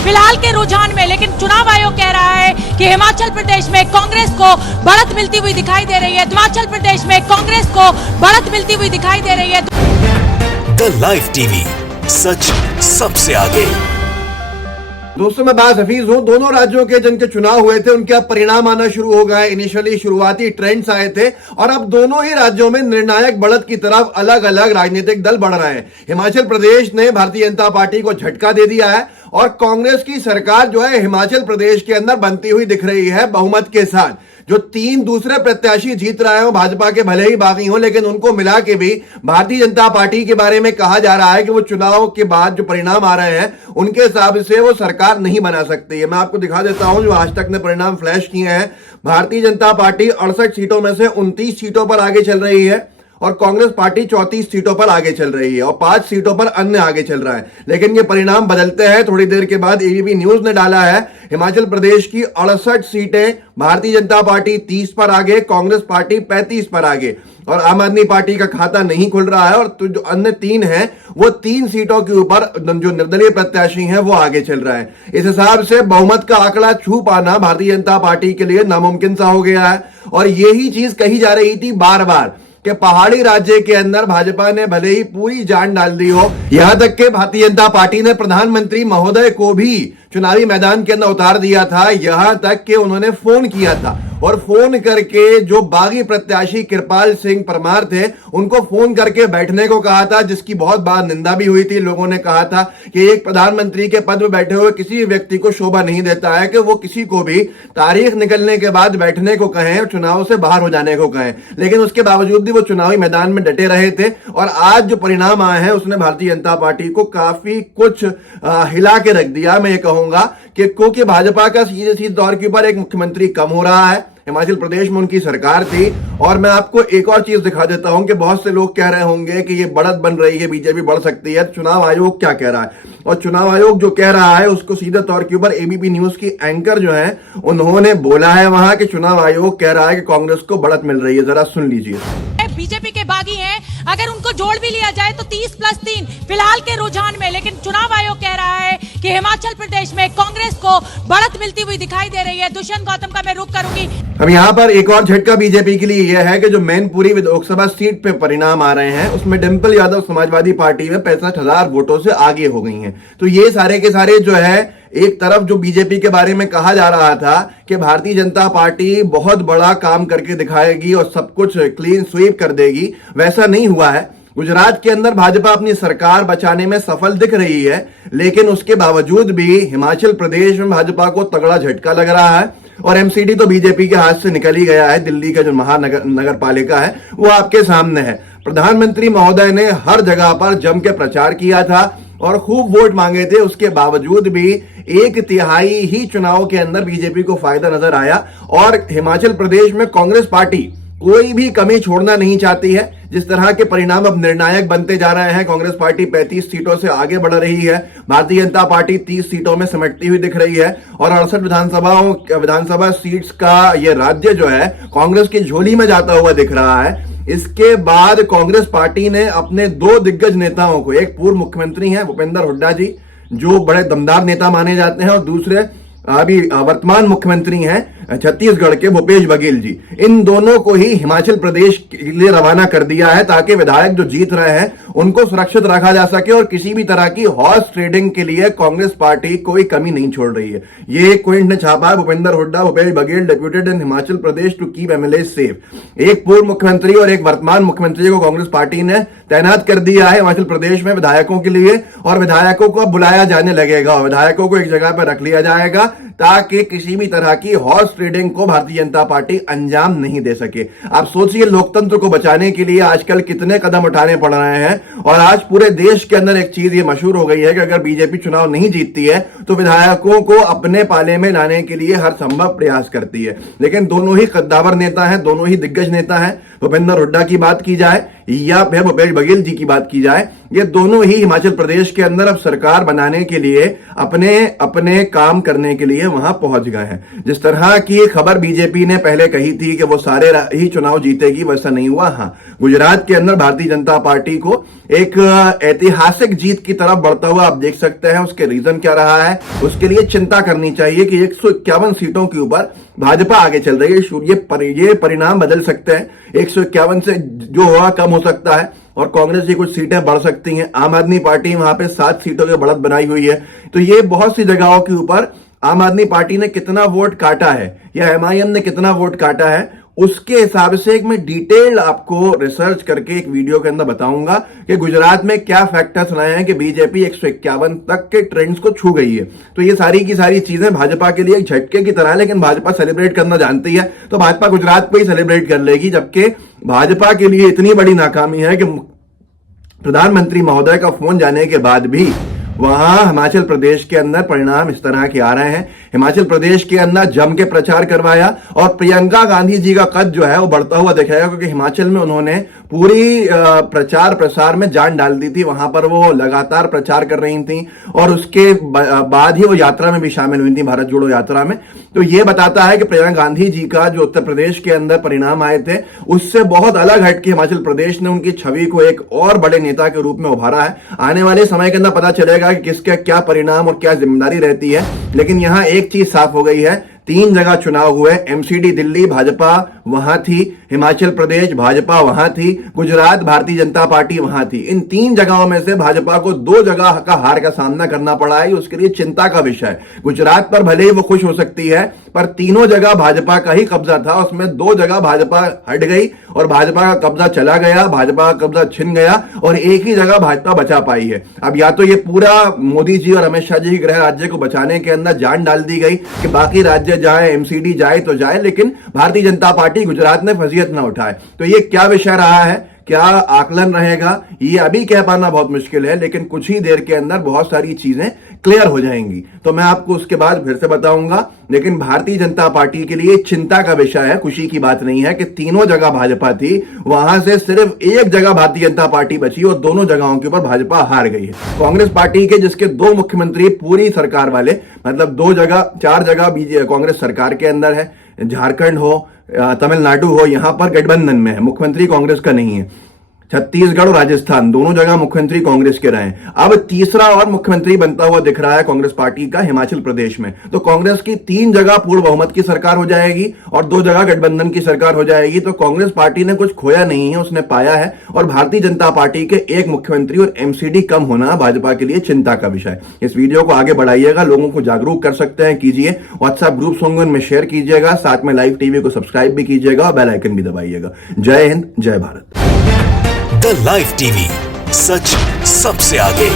फिलहाल के रुझान में। लेकिन चुनाव आयोग कह रहा है कि हिमाचल प्रदेश में कांग्रेस को बढ़त मिलती हुई दिखाई दे रही है। हिमाचल प्रदेश में कांग्रेस को बढ़त मिलती हुई दिखाई दे रही है। द लाइव टीवी, सच सबसे आगे। दोस्तों, मैं बास हफीज हूं। दोनों राज्यों के जिनके चुनाव हुए थे उनके अब परिणाम आना शुरू हो गए। इनिशियली शुरुआती ट्रेंड्स आए थे और अब दोनों ही राज्यों में निर्णायक बढ़त की तरफ अलग अलग राजनीतिक दल बढ़ रहे हैं। हिमाचल प्रदेश ने भारतीय जनता पार्टी को झटका दे दिया है और कांग्रेस की सरकार जो है हिमाचल प्रदेश के अंदर बनती हुई दिख रही है बहुमत के साथ। जो 3 दूसरे प्रत्याशी जीत रहे हो भाजपा के भले ही बागी हो, लेकिन उनको मिला के भी भारतीय जनता पार्टी के बारे में कहा जा रहा है कि वो चुनाव के बाद जो परिणाम आ रहे हैं उनके हिसाब से वो सरकार नहीं बना सकती है। मैं आपको दिखा देता हूं जो आज तक ने परिणाम फ्लैश किए हैं। भारतीय जनता पार्टी 68 सीटों में से 29 सीटों पर आगे चल रही है और कांग्रेस पार्टी 34 सीटों पर आगे चल रही है और 5 सीटों पर अन्य आगे चल रहा है। लेकिन ये परिणाम बदलते हैं। थोड़ी देर के बाद एबीपी न्यूज ने डाला है हिमाचल प्रदेश की 68 सीटें भारतीय जनता पार्टी 30 पर आगे, कांग्रेस पार्टी 35 पर आगे और आम आदमी पार्टी का खाता नहीं खुल रहा है। और तो जो अन्य 3 हैं वो 3 सीटों के ऊपर जो निर्दलीय प्रत्याशी हैं वो आगे चल रहा है। इस हिसाब से बहुमत का आंकड़ा छू पाना भारतीय जनता पार्टी के लिए नामुमकिन सा हो गया है। और यही चीज कही जा रही थी बार बार कि पहाड़ी राज्य के अंदर भाजपा ने भले ही पूरी जान डाल दी हो, यहां तक कि भारतीय जनता पार्टी ने प्रधानमंत्री महोदय को भी चुनावी मैदान के अंदर उतार दिया था। यहां तक कि उन्होंने फोन किया था और फोन करके जो बागी प्रत्याशी कृपाल सिंह परमार थे उनको फोन करके बैठने को कहा था, जिसकी बहुत बार निंदा भी हुई थी। लोगों ने कहा था कि एक प्रधानमंत्री के पद में बैठे हुए किसी व्यक्ति को शोभा नहीं देता है कि वो किसी को भी तारीख निकलने के बाद बैठने को कहें और चुनाव से बाहर हो जाने को कहें। लेकिन उसके बावजूद भी वो चुनावी मैदान में डटे रहे थे और आज जो परिणाम आए हैं उसने भारतीय जनता पार्टी को काफी कुछ हिला के रख दिया। मैं ये कहूंगा कि क्योंकि भाजपा का सीधे दौर के ऊपर एक मुख्यमंत्री कम हो रहा है। हिमाचल प्रदेश में उनकी सरकार थी। और मैं आपको एक और चीज दिखा देता हूं कि बहुत से लोग कह रहे होंगे कि ये बढ़त बन रही है, बीजेपी बढ़ सकती है। चुनाव आयोग क्या कह रहा है और चुनाव आयोग जो कह रहा है उसको सीधे तौर के ऊपर एबीपी न्यूज की एंकर जो है उन्होंने बोला है वहां कि चुनाव आयोग कह रहा है कि कांग्रेस को बढ़त मिल रही है। जरा सुन लीजिए। बीजेपी के बागी हैं, अगर उनको जोड़ भी लिया जाए तो 30+3 फिलहाल के रुझान में। लेकिन चुनाव आयोग कह रहा है कि हिमाचल प्रदेश में कांग्रेस को बढ़त मिलती हुई दिखाई दे रही है। दुष्यंत गौतम का मैं रुख करूंगी। अब यहाँ पर एक और झटका बीजेपी के लिए यह है कि जो मैनपुरी लोकसभा सीट पे परिणाम आ रहे हैं उसमें डिंपल यादव समाजवादी पार्टी में 65,000 वोटों से आगे हो गई हैं। तो ये सारे के सारे जो है एक तरफ जो बीजेपी के बारे में कहा जा रहा था कि भारतीय जनता पार्टी बहुत बड़ा काम करके दिखाएगी और सब कुछ क्लीन स्वीप कर देगी, वैसा नहीं हुआ है। गुजरात के अंदर भाजपा अपनी सरकार बचाने में सफल दिख रही है, लेकिन उसके बावजूद भी हिमाचल प्रदेश में भाजपा को तगड़ा झटका लग रहा है और एमसीडी तो बीजेपी के हाथ से निकल ही गया है। दिल्ली का जो नगर पालिका है वो आपके सामने है। प्रधानमंत्री महोदय ने हर जगह पर जम के प्रचार किया था और खूब वोट मांगे थे। उसके बावजूद भी 1/3 ही चुनाव के अंदर बीजेपी को फायदा नजर आया और हिमाचल प्रदेश में कांग्रेस पार्टी कोई भी कमी छोड़ना नहीं चाहती है। जिस तरह के परिणाम अब निर्णायक बनते जा रहे हैं, कांग्रेस पार्टी 35 सीटों से आगे बढ़ रही है, भारतीय जनता पार्टी 30 सीटों में सिमटती हुई दिख रही है और 68 विधानसभा सीट्स का यह राज्य जो है कांग्रेस की झोली में जाता हुआ दिख रहा है। इसके बाद कांग्रेस पार्टी ने अपने 2 दिग्गज नेताओं को, एक पूर्व मुख्यमंत्री हैं भूपेंद्र हुड्डा जी जो बड़े दमदार नेता माने जाते हैं और दूसरे अभी वर्तमान मुख्यमंत्री हैं छत्तीसगढ़ के भूपेश बघेल जी, इन दोनों को ही हिमाचल प्रदेश के लिए रवाना कर दिया है ताकि विधायक जो जीत रहे हैं उनको सुरक्षित रखा जा सके और किसी भी तरह की हॉर्स ट्रेडिंग के लिए कांग्रेस पार्टी कोई कमी नहीं छोड़ रही है। ये एक क्विंट ने छापा है, Bhupendra Hooda Bhupesh Baghel deputed in Himachal Pradesh to keep MLA safe. एक पूर्व मुख्यमंत्री और एक वर्तमान मुख्यमंत्री को कांग्रेस पार्टी ने तैनात कर दिया है हिमाचल प्रदेश में विधायकों के लिए और विधायकों को बुलाया जाने लगेगा और विधायकों को एक जगह पर रख लिया जाएगा ताकि किसी भी तरह की हॉर्स ट्रेडिंग को भारतीय जनता पार्टी अंजाम नहीं दे सके। आप सोचिए लोकतंत्र को बचाने के लिए आजकल कितने कदम उठाने पड़ रहे हैं और आज पूरे देश के अंदर एक चीज ये मशहूर हो गई है कि अगर बीजेपी चुनाव नहीं जीतती है तो विधायकों को अपने पाले में लाने के लिए हर संभव प्रयास करती है। लेकिन दोनों ही कद्दावर नेता हैं, दोनों ही दिग्गज नेता हैं। भूपेंद्र हुड्डा की बात की जाए या फिर भूपेश बघेल जी की बात की जाए, ये दोनों ही हिमाचल प्रदेश के अंदर अब सरकार बनाने के लिए अपने अपने काम करने के लिए वहां पहुंच गए हैं। जिस तरह की खबर बीजेपी ने पहले कही थी कि वो सारे ही चुनाव जीतेगी, वैसा नहीं हुआ। हाँ, गुजरात के अंदर भारतीय जनता पार्टी को एक ऐतिहासिक जीत की तरफ बढ़ता हुआ आप देख सकते हैं। उसके रीजन क्या रहा है, उसके लिए चिंता करनी चाहिए कि 151 सीटों के ऊपर भाजपा आगे चल रही है। ये परिणाम बदल सकते हैं। 151 से जो हुआ कम हो सकता है और कांग्रेस की कुछ सीटें बढ़ सकती हैं। आम आदमी पार्टी वहां पे 7 सीटों की बढ़त बनाई हुई है। तो ये बहुत सी जगहों के ऊपर आम आदमी पार्टी ने कितना वोट काटा है या एमआईएम ने कितना वोट काटा है, उसके हिसाब से एक मैं डिटेल आपको रिसर्च करके एक वीडियो के अंदर बताऊंगा कि गुजरात में क्या फैक्टर्स रहे हैं कि बीजेपी 151 तक के ट्रेंड्स को छू गई है। तो ये सारी की सारी चीजें भाजपा के लिए एक झटके की तरह है, लेकिन भाजपा सेलिब्रेट करना जानती है, तो भाजपा गुजरात को ही सेलिब्रेट कर लेगी। जबकि भाजपा के लिए इतनी बड़ी नाकामी है कि प्रधानमंत्री महोदय का फोन जाने के बाद भी वहां हिमाचल प्रदेश के अंदर परिणाम इस तरह के आ रहे हैं। हिमाचल प्रदेश के अंदर जम के प्रचार करवाया और प्रियंका गांधी जी का कद जो है वो बढ़ता हुआ दिखाएगा, क्योंकि हिमाचल में उन्होंने पूरी प्रचार प्रसार में जान डाल दी थी। वहां पर वो लगातार प्रचार कर रही थी और उसके बाद ही वो यात्रा में भी शामिल हुई थी, भारत जोड़ो यात्रा में। तो ये बताता है कि प्रियंका गांधी जी का जो उत्तर प्रदेश के अंदर परिणाम आए थे उससे बहुत अलग हटके हिमाचल प्रदेश ने उनकी छवि को एक और बड़े नेता के रूप में उभारा है। आने वाले समय के अंदर पता चलेगा कि किसका क्या परिणाम और क्या जिम्मेदारी रहती है। लेकिन यहां एक चीज साफ हो गई है, 3 जगह चुनाव हुए। एमसीडी दिल्ली भाजपा वहां थी, हिमाचल प्रदेश भाजपा वहां थी, गुजरात भारतीय जनता पार्टी वहां थी। इन 3 जगहों में से भाजपा को 2 जगह का हार का सामना करना पड़ा है। उसके लिए चिंता का विषय है। गुजरात पर भले ही वो खुश हो सकती है, पर तीनों जगह भाजपा का ही कब्जा था। उसमें 2 जगह भाजपा हट गई और भाजपा का कब्जा चला गया, भाजपा का कब्जा छिन गया और एक ही जगह भाजपा बचा पाई है। अब या तो ये पूरा मोदी जी और अमित शाह जी की गृह राज्य को बचाने के अंदर जान डाल दी गई कि बाकी राज्य जाए, एमसीडी जाए तो जाए, लेकिन भारतीय जनता पार्टी गुजरात में फजीयत ना उठाए। तो ये क्या विषय रहा है, क्या आकलन रहेगा, ये अभी कह पाना बहुत मुश्किल है, लेकिन कुछ ही देर के अंदर बहुत सारी चीजें क्लियर हो जाएंगी। तो मैं आपको उसके बाद फिर से बताऊंगा। लेकिन भारतीय जनता पार्टी के लिए चिंता का विषय है, खुशी की बात नहीं है कि तीनों जगह भाजपा थी, वहां से सिर्फ एक जगह भारतीय जनता पार्टी बची और दोनों जगहों के ऊपर भाजपा हार गई है। कांग्रेस पार्टी के जिसके 2 मुख्यमंत्री पूरी सरकार वाले, मतलब 4 जगह कांग्रेस सरकार के अंदर है, झारखंड हो, तमिलनाडु हो, यहां पर गठबंधन में है, मुख्यमंत्री कांग्रेस का नहीं है। छत्तीसगढ़ और राजस्थान दोनों जगह मुख्यमंत्री कांग्रेस के रहे। अब तीसरा और मुख्यमंत्री बनता हुआ दिख रहा है कांग्रेस पार्टी का हिमाचल प्रदेश में। तो कांग्रेस की 3 जगह पूर्ण बहुमत की सरकार हो जाएगी और 2 जगह गठबंधन की सरकार हो जाएगी। तो कांग्रेस पार्टी ने कुछ खोया नहीं है, उसने पाया है। और भारतीय जनता पार्टी के 1 मुख्यमंत्री और एमसीडी कम होना भाजपा के लिए चिंता का विषय। इस वीडियो को आगे बढ़ाइएगा, लोगों को जागरूक कर सकते हैं, कीजिए। व्हाट्सएप ग्रुप्स होंगे उनमें शेयर कीजिएगा, साथ में लाइव टीवी को सब्सक्राइब भी कीजिएगा और बेल आइकन भी दबाइएगा। जय हिंद, जय भारत। द लाइव टीवी, सच सबसे आगे।